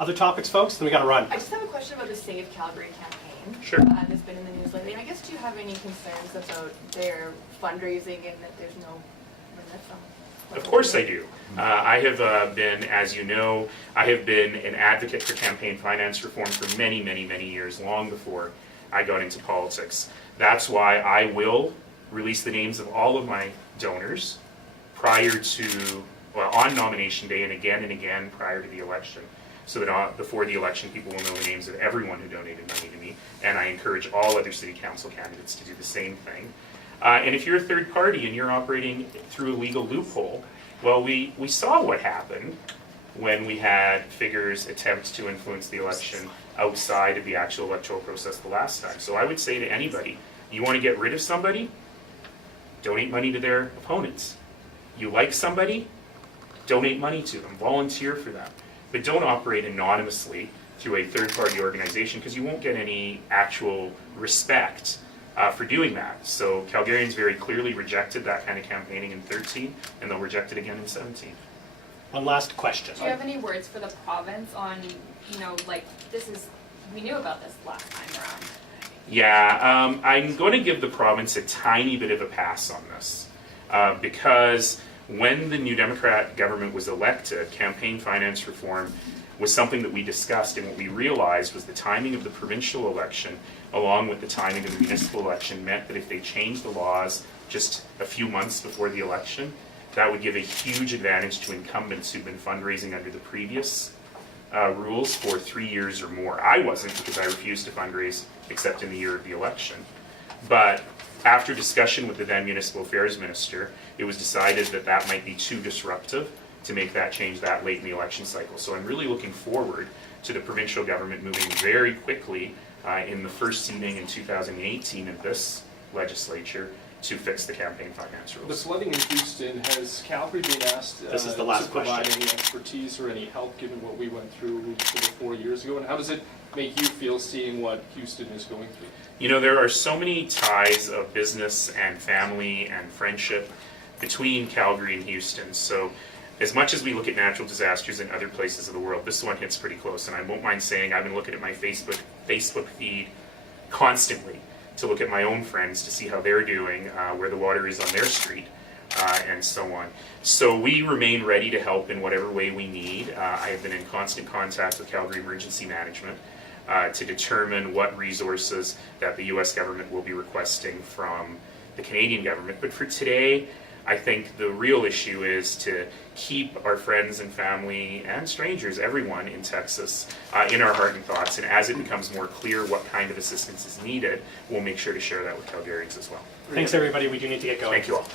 Other topics, folks? Then we got to run. I just have a question about the Save Calgary campaign. Sure. That's been in the news lately. And I guess, do you have any concerns about their fundraising and that there's no limits on what Of they're course I doing? do. I have been, as you know, I have been an advocate for campaign finance reform for many, many, many years, long before I got into politics. That's why I will release the names of all of my donors prior to, well, on nomination day and again prior to the election. So that before the election, people will know the names of everyone who donated money to me. And I encourage all other city council candidates to do the same thing. And if you're a third party and you're operating through a legal loophole, well, we saw what happened when we had figures attempt to influence the election outside of the actual electoral process the last time. So I would say to anybody, you want to get rid of somebody, donate money to their opponents. You like somebody, donate money to them, volunteer for them. But don't operate anonymously through a third-party organization because you won't get any actual respect for doing that. So Calgarians very clearly rejected that kind of campaigning in 13, and they'll reject it again in 17. One last question. Do you have any words for the province on, like, we knew about this last time around? Yeah, I'm going to give the province a tiny bit of a pass on this because when the New Democrat government was elected, campaign finance reform was something that we discussed, and what we realized was the timing of the provincial election along with the timing of the municipal election meant that if they changed the laws just a few months before the election, that would give a huge advantage to incumbents who've been fundraising under the previous rules for 3 years or more. I wasn't, because I refused to fundraise except in the year of the election. But after discussion with the then municipal affairs minister, it was decided that that might be too disruptive to make that change that late in the election cycle. So I'm really looking forward to the provincial government moving very quickly in the first seating in 2018 of this legislature to fix the campaign finance The rules. flooding in Houston, has Calgary been asked This is the last to provide question. any expertise or any help given what we went through over 4 years ago? And how does it make you feel seeing what Houston is going through? You know, there are so many ties of business and family and friendship between Calgary and Houston. So as much as we look at natural disasters in other places of the world, this one hits pretty close. And I won't mind saying I've been looking at my Facebook feed constantly to look at my own friends to see how they're doing, where the water is on their street, and so on. So we remain ready to help in whatever way we need. I have been in constant contact with Calgary Emergency Management to determine what resources that the U.S. government will be requesting from the Canadian government. But for today, I think the real issue is to keep our friends and family and strangers, everyone in Texas, in our heart and thoughts. And as it becomes more clear what kind of assistance is needed, we'll make sure to share that with Calgarians as well. Thanks, everybody. We do need to get going. Thank you all.